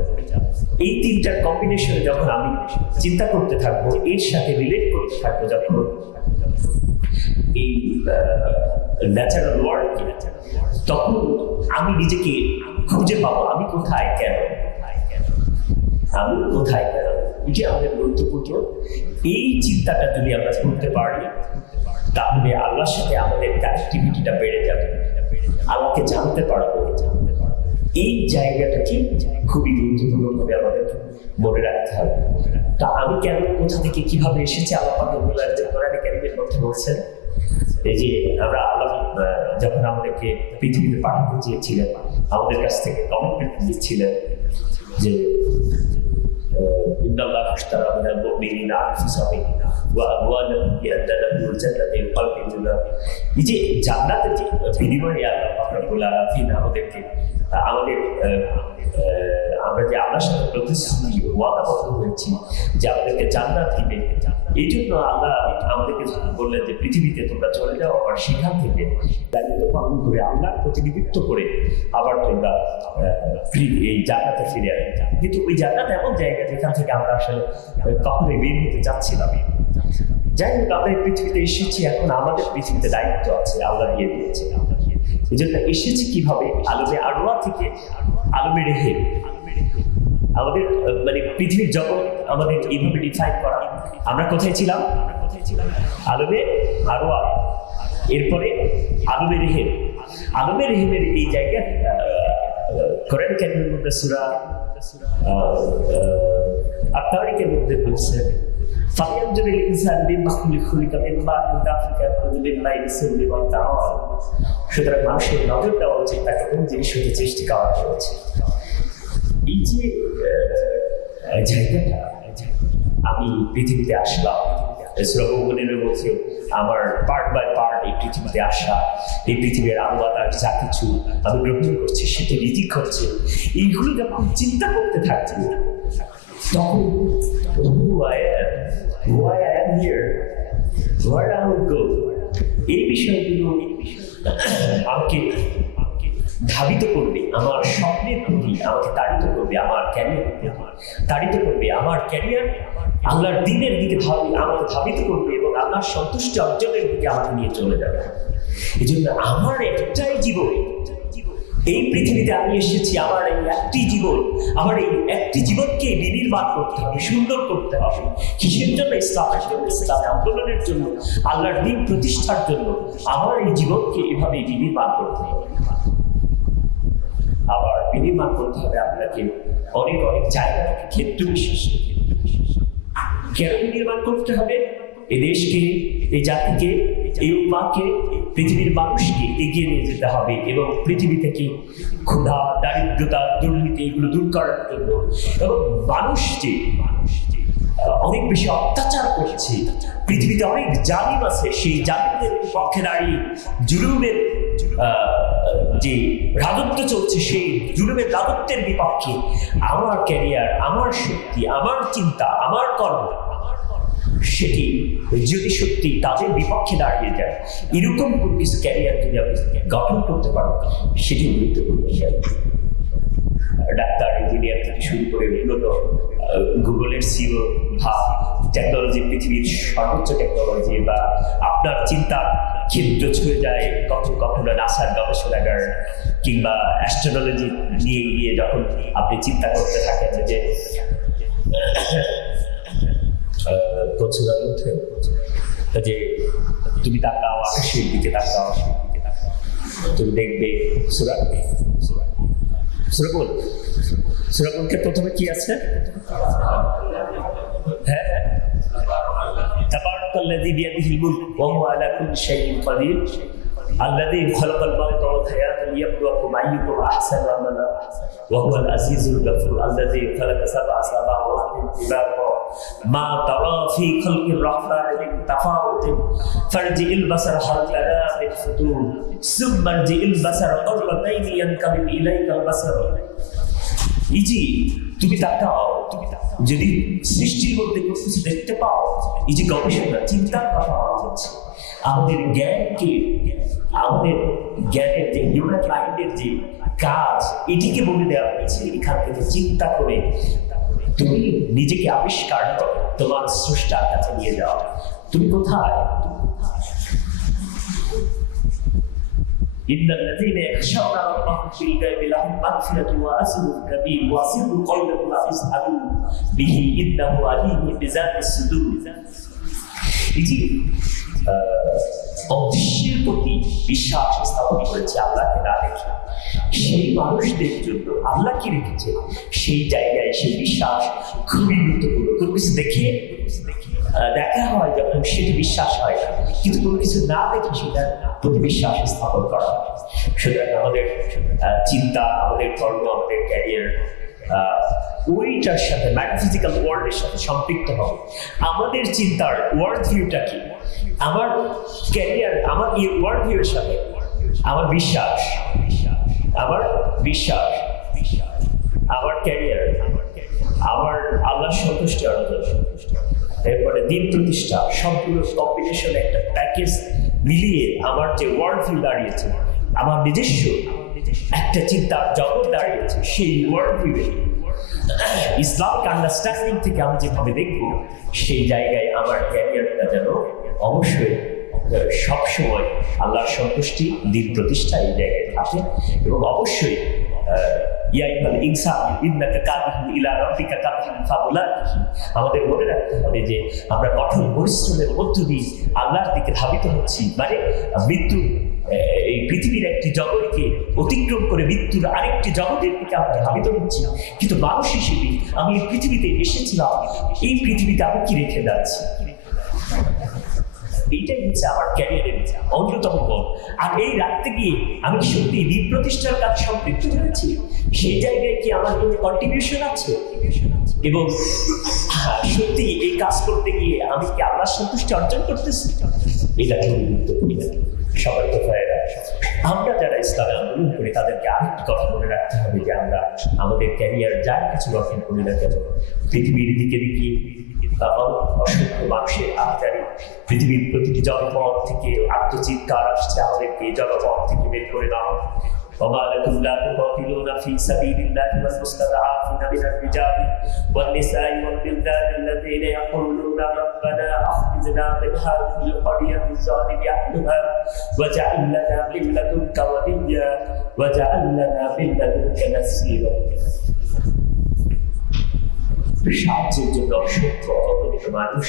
এই তিনটার কম্বিনেশনে যখন আমি চিন্তা করতে থাকবো, এর সাথে রিলেট করতে থাকবো, যখন এই ন্যাচারাল ওয়ার্ল্ড, তখন আমি নিজেকে খুঁজে পাবো আমি কোথায়, কেন আমি কোথায়, কেন। এটা আমাদের গুরুত্বপূর্ণ। এই চিন্তাটা যদি আমরা করতে পারি, তাহলে আল্লাহর সাথে আমাদের কানেক্টিভিটিটা বেড়ে যাবে, আল্লাহকে জানতে পারবো। এই জায়গাটাকে খুবই গুরুত্বপূর্ণভাবে আমাদের মনে রাখতে হবে। তা আমি কেন, কোথা থেকে, কিভাবে এসেছি, আল্লাহ পাক রব্বুল আলামিন কোরআনে কারীমের মধ্যে বলছেন, এই যে আমরা আল্লাহ যখন আমাদেরকে পৃথিবীতে পাঠাতে চেয়েছিলেন, আমাদের কাছ থেকে কমিটমেন্ট নিচ্ছিলেন যে ইন্নাল্লাহ আশতারা মিনাল মুমিনিনা আনফুসাহুম ওয়া আমওয়ালাহুম বিআন্না লাহুমুল জান্নাতু ইউকাফিরুনা, এই যে জান্নাতের যে বিনিময়ে আল্লাহ পাক রব্বুল আলামিন আমাদেরকে আমরা যে আল্লাহর সাথে প্রতিশ্রুতি ওয়াদাবদ্ধ হয়েছি যে আমাদেরকে জান্নাত দিবে। এই জন্য আল্লাহ আমাদেরকে বললেন যে পৃথিবীতে তোমরা চলে যাও, আবার সেখান থেকে দায়িত্ব পালন করে আল্লাহ প্রতিনিধিত্ব করে আবার তোমরা এই জান্নাতে ফিরে আসবে। কিন্তু ওই জান্নাত এমন জায়গা যেখান থেকে আমরা আসলে কখনোই বের হতে চাচ্ছিলাম। যাই হোক, আমরা এই পৃথিবীতে এসেছি, এখন আমাদের পৃথিবীতে দায়িত্ব আছে, আল্লাহ দিয়ে দিয়েছে। এই জন্য এসেছি কিভাবে? আলমে আরওয়া থেকে আলমে রেহে। আমাদের মানে পৃথিবীর জগৎ আমাদের এইভাবে ডিফাইন করা। আমরা কোথায় ছিলাম? আলমে আরওয়া, এরপরে আলমে রেহে। আলমে রেহেমের এই জায়গায় কোরআন কারীমের মধ্যে সূরা আত-তারিকের মধ্যে বলছে ফায়ানজুরুল ইনসান বিমা খুলিকা মিন মা'ইন দাফিকা ইয়াখরুজু মিন বাইনি সুলবি ওয়া তারাইব। সুতরাং মানুষের নজর দেওয়া উচিত তাকে কোন জিনিস হতে সৃষ্টি করা হয়েছে। এই যে জায়গাটা, আমি পৃথিবীতে আসলাম, সূরা মুমিনের মধ্যে আমার পার্ট বাই পার্ট এই পৃথিবীতে আসা, এই পৃথিবীর আলো বাতাস যা কিছু আমি গ্রহণ করছি সেটা রিজিক হচ্ছে, এইগুলো যখন চিন্তা করতে থাকছি তখন এই বিষয়গুলো আমাকে ধাবিত করবে, আমার স্বপ্নের প্রতি আমাকে তাড়িত করবে, আমার ক্যারিয়ার তাড়িত করবে, আমার ক্যারিয়ার আল্লাহর দ্বীনের দিকে আমাকে ধাবিত করবে এবং আল্লাহর সন্তুষ্টি অর্জনের দিকে আমাকে নিয়ে চলে যাবে। এই জন্য আমার একটাই জীবন, এই পৃথিবীতে আমি এসেছি, আমার এই একটি জীবন, আমার এই একটি জীবনকে বিনির্মাণ করতে হবে, সুন্দর করতে হবে। কিসের জন্য? ইসলামের জন্য, ইসলাম আন্দোলনের জন্য, আল্লাহর দ্বীন প্রতিষ্ঠার জন্য আমার এই জীবনকে এভাবে বিনির্মাণ করতে হবে। আবার বিনির্মাণ করতে হবে আপনাকে অনেক অনেক জায়গা থেকে, ক্ষেত্র বিশেষে। কেন বিনির্মাণ করতে হবে? এই দেশকে, এই জাতিকে, এই উম্মাহকে, পৃথিবীর মানুষকে এগিয়ে নিয়ে যেতে হবে এবং পৃথিবী থেকে ক্ষুধা, দারিদ্রতা, দুর্নীতি এগুলো দূর করার জন্য। এবং মানুষ যে অনেক বেশি অত্যাচার করছে, পৃথিবীতে অনেক জালিম আছে, সেই জালিমদের পক্ষে দাঁড়িয়ে জুলুমের যে রাজত্ব চলছে, সেই জুলুমের রাজত্বের বিপক্ষে আমার ক্যারিয়ার, আমার শক্তি, আমার চিন্তা, আমার কর্ম, সেটি যদি সত্যি তাদের বিপক্ষে দাঁড়িয়ে যায়, এরকম কোন কিছু ক্যারিয়ার যদি আপনি গঠন করতে পারেন, সেটি গুরুত্বপূর্ণ। ডাক্তার, ইঞ্জিনিয়ার থেকে শুরু করে মূলত গুগলের সিও বা টেকনোলজি, পৃথিবীর সর্বোচ্চ টেকনোলজি, বা আপনার চিন্তা ক্ষেত্র ছুঁয়ে যায় কখনো নাসার গবেষণাগার কিংবা অ্যাস্ট্রোনলজি নিয়ে গিয়ে যখন আপনি চিন্তা করতে থাকেন যে যে তুমি তাকাও আকাশের দিকে, তাকাও, তুমি দেখবে সূরাকে প্রথমে কি আছে? হ্যাঁ, তাবারাকাল্লাযী বিয়াদিহিল মুলক ওয়া হুয়া আলা কুল্লি শাইইন কাদির আল্লাযী খালাকাল মাউতা ওয়াল হায়াতা লিয়াবলুয়াকুম আইয়ুকুম আহসানু আমালা ওয়া হুয়াল আজিজুল গফুর আল্লাযী খালাকা সাবআ সামাওয়াতিন তিবাকা মা তারা ফি খালকির রাহমানি মিন তাফাউতিন ফারজি'ল বাসার হাল তারা মিন ফুতুর সুম্মা রজি'ল বাসার কাররাতাইনি ইয়ানকাবিল ইলাইকাল বাসার। এই যে তুমি তাকাও, যদি সৃষ্টির মধ্যে কিছু দেখতে পাও, এই যে গবেষণা, চিন্তার কথা বলা হচ্ছে, আমাদের জ্ঞানকে, আমাদের জ্ঞানের যে হিউম্যান মাইন্ডের যে কাজ, এটিকে বলে দেওয়া হয়েছে। এখান থেকে চিন্তা করে তুমি নিজেকে আবিষ্কার করো, তোমার স্রষ্টার কাছে নিয়ে যাও। তুমি কোথায়? إن الذين يخشون ربهم بالغيب لهم مغفرة وأجر كبير وسروا قولهم واسألوا به إنه عليم بذات الصدور। এটি অদৃশ্যের প্রতি বিশ্বাস স্থাপন করেছে আল্লাহকে না দেখে, সেই মানুষদের জন্য আল্লাহ কি রেখেছে সেই জায়গায় সেই বিশ্বাস খুবই গুরুত্বপূর্ণ। কোনো কিছু দেখে দেখা হয় যখন সেটি বিশ্বাস হয়, কিন্তু কোনো কিছু না দেখে সেটা প্রতি বিশ্বাস স্থাপন করা হয়। সুতরাং আমাদের চিন্তা, আমাদের কর্ম, আমাদের ক্যারিয়ার ওইটার সাথে, ম্যাটাফিজিক্যাল ওয়ার্ল্ডের সাথে সম্পৃক্ত হবে। আমাদের চিন্তার ওয়ার্ল্ড ভিউটা কি, আমার ক্যারিয়ার, আমার এই ওয়ার্ল্ড ভিউয়ের সাথে আমার বিশ্বাস, আমার ক্যারিয়ার, আল্লাহ সন্তুষ্টি অর্জন, এরপরে দিন প্রতিষ্ঠা, সবগুলো কম্বিনেশন একটা প্যাকেজ মিলিয়ে আমার যে ওয়ার্ল্ড ভিউ দাঁড়িয়েছে, আমার নিজস্ব একটা চিন্তার জগৎ দাঁড়িয়েছে, সেই ওয়ার্ল্ড ভিউ ইসলামিক আন্ডারস্ট্যান্ডিং থেকে আমি যেভাবে দেখবো, সেই জায়গায় আমার ক্যারিয়ারটা যেন অবশ্যই সবসময় আল্লাহর সন্তুষ্টি, দিন প্রতিষ্ঠা এই জায়গায় থাকে। এবং অবশ্যই আমাদের মনে রাখতে হবে যে আমরা কঠোর পরিশ্রমের মধ্য দিয়ে আল্লাহর দিকে ধাবিত হচ্ছি, মানে মৃত্যু এই পৃথিবীর একটি জগৎকে অতিক্রম করে মৃত্যুর আরেকটি জগতের দিকে আমরা ধাবিত হচ্ছি। কিন্তু মানুষ হিসেবে আমি এই পৃথিবীতে এসেছিলাম, এই পৃথিবীতে আমি কি রেখে যাচ্ছি, এইটাই হচ্ছে আমার ক্যারিয়ারের অন্যতম গোল। আর এই রাখতে গিয়ে আমি সত্যি দিন প্রতিষ্ঠার কাজ সম্পৃক্ত হয়েছি, সেই জায়গায় কি আমার কোনো কন্ট্রিবিউশন আছে? এবং সত্যি এই কাজ করতে গিয়ে আমি কি আল্লাহর সন্তুষ্টি অর্জন করতেছি? এটা খুবই গুরুত্বপূর্ণ। সবাই তো আমরা যারা ইসলামে আন্দোলন করি তাদেরকে আরেকটি কথা মনে রাখতে হবে যে আমরা আমাদের ক্যারিয়ার যার কিছু গঠন করি না কেন, পৃথিবীর দিকে দিকে অসংখ্য মানুষের আহ্বানে পৃথিবীর প্রতিটি জনপদ থেকে আত্মচিৎকার আসছে, আমাদেরকে জনপদ থেকে বের করে দাও। وما لكم لا تقاتلون في سبيل الله والمستضعفين من الرجال والنساء والولدان الذين يقولون ربنا اخرجنا من هذه القرية الظالم اهلها واجعل لنا من لدنك وليا واجعل لنا من لدنك نصيرا। সাহায্যের জন্য অসংখ্য অগণিত মানুষ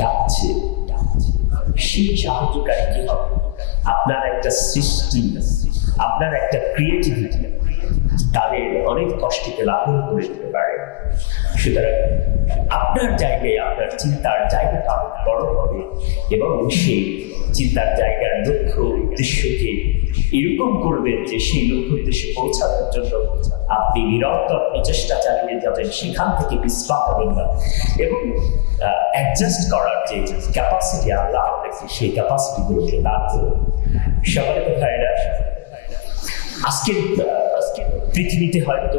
ডাকছে, সেই সাহায্যকারী কি হবে? আপনার একটা সৃষ্টি, আপনার একটা ক্রিয়েটিভিটি তাদের অনেক কষ্টকে লাঘব করে দিতে পারে। সুতরাং আপনার জায়গায় আপনার চিন্তার জায়গাটা বড় হবে এবং সেই চিন্তার জায়গার লক্ষ্য উদ্দেশ্যকে এরকম করবেন যে সেই লক্ষ্য উদ্দেশ্যে পৌঁছানোর জন্য আপনি নিরন্তর প্রচেষ্টা চালিয়ে যাবেন, সেখান থেকে পিছপা হবেন না। এবং অ্যাডজাস্ট করার যে ক্যাপাসিটি আল্লাহ আমাদেরকে, সেই ক্যাপাসিটিগুলোকে দান করুন। সবাই তো ভাইরা, আজকে পৃথিবীতে হয়তো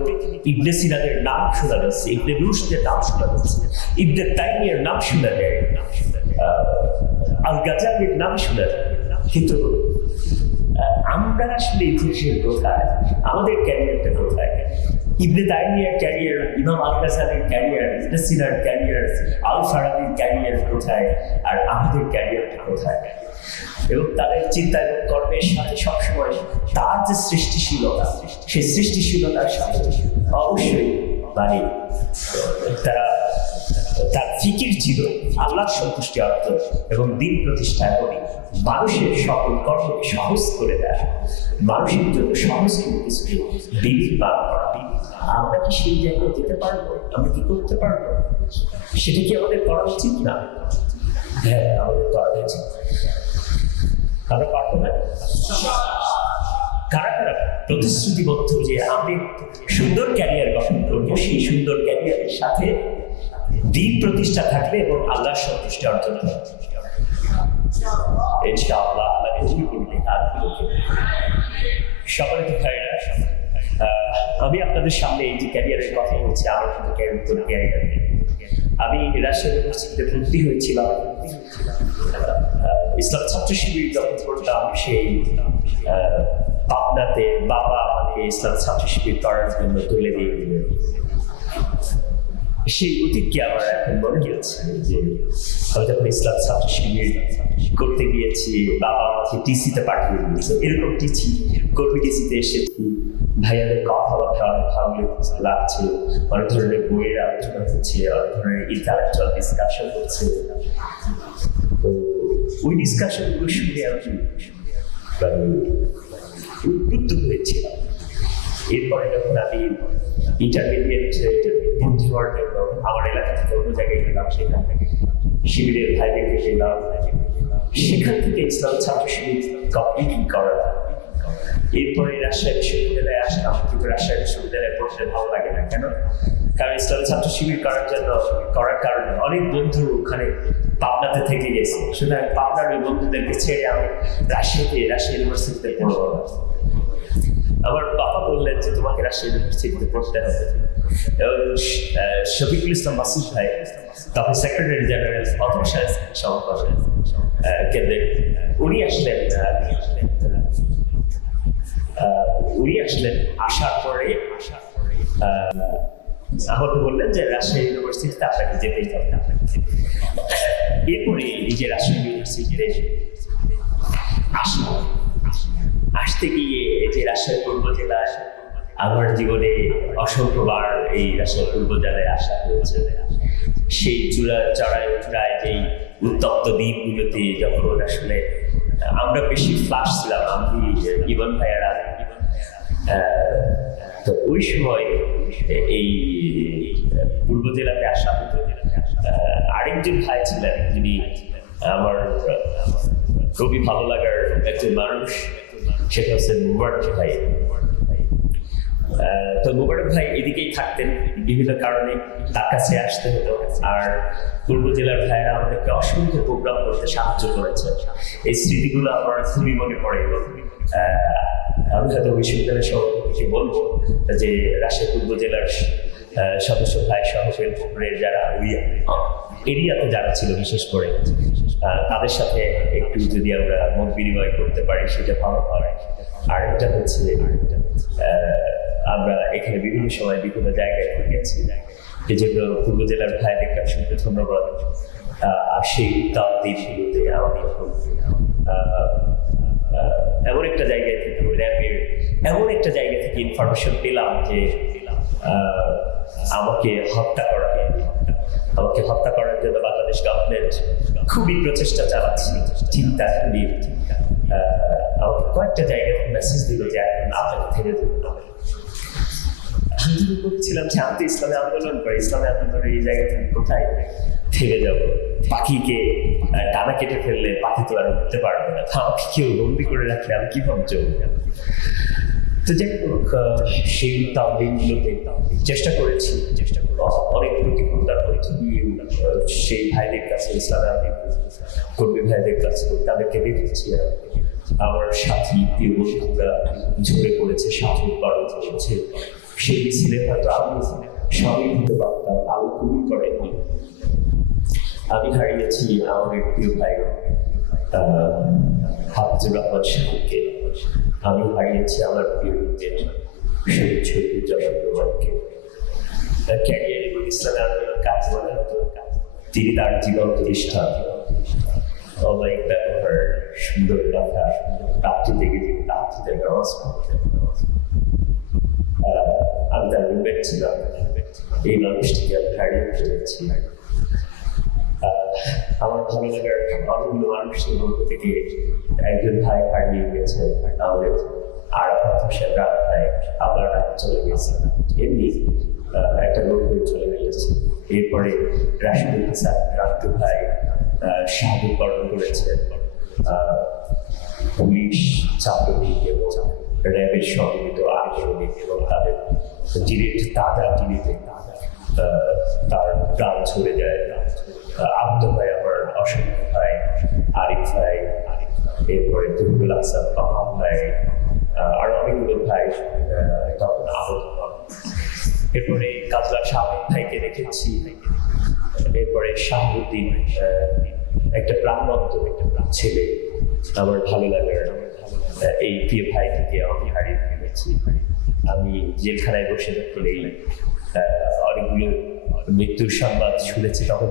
ইবনে সিনাদের নাম শোনা যাচ্ছে, ইবনে রুশদের নাম শোনা যাচ্ছে, ইবনে তাইমিয়ার নাম শোনা যায়, আল গাজালির নাম শোনা যায়, কিন্তু আমরা আসলে ইতিহাসের কোথায়, আমাদের ক্যারিয়ারটা কোথায়? ইবনে তাইমিয়ার ক্যারিয়ার, ইমাম আল গাজালির ক্যারিয়ার, ইবনে সিনার ক্যারিয়ার, আল ফারাবির ক্যারিয়ার কোথায়, আর আমাদের ক্যারিয়ারটা কোথায়? এবং তাদের চিন্তা এবং কর্মের সাথে সবসময় তার যে সৃষ্টিশীলতা, সেই সৃষ্টিশীলতার সাথে অবশ্যই মানে তার ফিকির ছিল আল্লাহর সন্তুষ্টি অর্জন এবং দিন প্রতিষ্ঠা এবং মানুষের সকল কর্মকে সহজ করে দেয়, মানুষের জন্য সহজ করে কিছুকে বিনির্মাণ করা। আমরা কি সেই জায়গায় যেতে পারবো? আমরা কি করতে পারবো? সেটা কি আমাদের করা উচিত না? হ্যাঁ, আমাদের করা উচিত। আমরা পারবো না? কারা কারা প্রতিশ্রুতিবদ্ধ যে আমি সুন্দর ক্যারিয়ার গঠন করবো, সেই সুন্দর ক্যারিয়ারের সাথে দিন প্রতিষ্ঠা থাকবে এবং আল্লাহর সন্তুষ্টি অর্জন করবে? ইনশাআল্লাহ আল্লাহ কবুল করবে কাজগুলোকে। সবাই তো ভাইরা, আমি আপনাদের সামনে এই যে ক্যারিয়ারের কথা বলছি, আমার কিন্তু ক্যারিয়ার নেই। আমি রাজশাহী ইউনিভার্সিটিতে ভর্তি হয়েছিলাম, ইসলাম ছাত্র শিবির যখন করতাম, সেই পাবনাতে বাবা আমাকে ইসলাম ছাত্র শিবির করার জন্য তুলে দিয়ে দিলেন। সেই অতীতকে আমার এখন মনে গিয়েছে যে আমি যখন ইসলাম ছাত্র শিবির করতে গিয়েছি, বাবা আমাকে টিসিতে পাঠিয়ে দিয়েছে। এরকম টিসি কর্মী টিসিতে এসেছি, ভাইয়াদের কথাবার্তা অনেক ভালো লাগছে, অনেক ধরনের বইয়ের আলোচনা হচ্ছে, অনেক ধরনের ইন্টালেকচুয়াল ডিসকাশন হচ্ছে। তো ওই ডিসকাশনগুলো শুনে আমি উদ্বুদ্ধ হয়েছিলাম। এরপরে যখন আমি ইন্টারমিডিয়েট ভর্তি হওয়ার জন্য আমার এলাকা থেকে অন্য জায়গায় গেলাম, সেখান থেকে শিবিরের ভাইদেরকে গেলাম, সেখান থেকে ইসলাম ছাত্র শিবির কমপ্লিট করা। এরপরে রাজশাহী বিশ্ববিদ্যালয়ে আসলাম, কিন্তু রাজশাহী বিশ্ববিদ্যালয়ে পড়তে ভালো লাগে না। কেন? কারণ ইসলাম ছাত্র শিবির করার কারণে অনেক বন্ধু ওখানে পাবনাতে থেকে গেছে। সুতরাং পাবনার ওই বন্ধুদেরকে ছেড়ে আমি রাজশাহী ইউনিভার্সিটিতে পড়বো। আমার বাবা বললেন যে তোমাকে রাজশাহী ইউনিভার্সিটিতে পড়তে হবে। এবং শফিকুল ইসলাম মাসুদ ভাই তখন সেক্রেটারি জেনারেল অথবা কেন্দ্রের উনি আসলেন। আসার পরে আমাকে বললেন যে রাজশাহী ইউনিভার্সিটিতে আপনাকে যেতেই হবে। এরপরে এই যে রাজশাহী ইউনিভার্সিটিতে আসতে গিয়ে যে রাজশাহী পূর্ব জেলায় আমার জীবনে অসংখ্যবার এই রাজশাহী পূর্ব জেলায় আসা হয়েছে। সেই চড়াই উতরায় যেই উত্তপ্ত দিনগুলোতে যখন আসলে আমরা বেশি ফ্লাশ ছিলাম, আমি ইবন ভাইয়ারা, তো ওই সময় এই পূর্ব জেলাতে আসা হতো। আরেকজন ভাই ছিলেন যিনি আমার খুবই ভালো লাগার একজন মানুষ, সেটা হচ্ছে মুবারক ভাই। তো মুবারক ভাই এদিকেই থাকতেন, বিভিন্ন কারণে তার কাছে আসতে হতো। আর পূর্ব জেলার ভাইয়েরা আমাদেরকে অসংখ্য প্রোগ্রাম করতে সাহায্য করেছে। এই স্মৃতিগুলো আমার খুবই মনে পড়ে। আমি হয়তো বিশ্ববিদ্যালয়ের সভাপতিকে বলবো যে রাজশাহী পূর্ব জেলার সদস্য ভাই সহপুরের যারা ওই এরিয়াতে যারা ছিল, বিশেষ করে তাদের সাথে একটু যদি আমরা মত বিনিময় করতে পারি সেটা ভালো হয়। আরেকটা হচ্ছে আমরা এখানে বিভিন্ন সময় বিভিন্ন জায়গায় ঘুরেছি, এই জন্য পূর্ব জেলার ভাইদেরকে অসংখ্য ধন্যবাদ। আর সেই উত্তাপ দিনগুলোতে আমি এমন একটা জায়গা থেকে র্যাবের এমন একটা জায়গা থেকে ইনফরমেশন পেলাম যে আমাকে হত্যা করার জন্য বাংলাদেশ গভর্নমেন্ট খুবই প্রচেষ্টা চালাচ্ছে। চিন্তা করি আমাকে কয়েকটা জায়গায় মেসেজ দিল যে আপনাকে থেমে যেতে হবে। আন্দোলন করছিলাম যে আমি তো ইসলামে আন্দোলন করে, ইসলামে আন্দোলনের এই জায়গা থেকে কোথায় থেমে যাবো? পাখিকে ডানা কেটে ফেললে পাখি তো আর উঠতে পারবে না, আমাকে কেউ বন্দি করে রাখলে আমি কিভাবে চলবো? তো যাই হোক, সেই দিনগুলোতে চেষ্টা করেছি অনেক প্রতিকূলতার মধ্যে দিয়ে সেই ভাইদের কাছে, ইসলামে কর্মী ভাইদের কাছে তাদেরকে দেখেছি। আমার সাথী প্রিয় বন্ধুরা ঝরে পড়েছে, সাথে বরণ করেছে। সেই মিছিলে হয়তো আমি সবই হতে পারতাম, আলো কবুল করেনি। আমি হারিয়েছি আমার প্রিয় ভাই হাফিজুর রহমান সাহেবকে, আমি হারিয়েছি আমার প্রিয় শহীদ যশোরকে। ক্যারিয়ার এবং ইসলামের আন্দোলন কাজ বলে হতো, তিনি তার জীবন প্রতিষ্ঠা, অনেক ব্যবহার, সুন্দর কথা, রাত্রি থেকে তিনি রাত্রিতে নামাজ পড়তেন। আমি তার রুমমেট ছিলাম। এই মানুষটিকে আমি হারিয়ে ফেলেছি। আমার ভালো লাগার অনেকগুলো মানুষের মধ্যে থেকে একজন ভাই হারিয়ে গেছে, আমাদের আরাফাত হোসেন রাত ভাই আবার চলে গেছে, এমনি একটা রোগ হয়ে চলে গেছে। এরপরে রাশিদুল হাসান রাত্তু ভাই শাহাদত বরণ করেছে। পুলিশ, ছাত্রলীগ এবং র্যাবের সম্মিলিত আন্দোলনে এবং তাদের ডিরেক্ট ডিরেক্টে তার প্রাণ ঝরে যায়। আব্দ ভাই, আমার অসংখ্য ভাই, আরিফ ভাই, এরপরে তহিবুল হাসান, পাহাম ভাই, আর অনেকগুলো ভাই তখন আহত হন। এরপরে কাজলা শাহিদ ভাইকে দেখেছি। এরপরে শাহাবুদ্দিন, একটা প্রাণবন্ত ছেলে, আমার ভালো লাগার এই প্রিয় ভাইটিকে আমি হারিয়ে ফেলেছি। আমি জেলখানায় বসে যখন এই অনেকগুলো মৃত্যুর সংবাদ শুনেছি তখন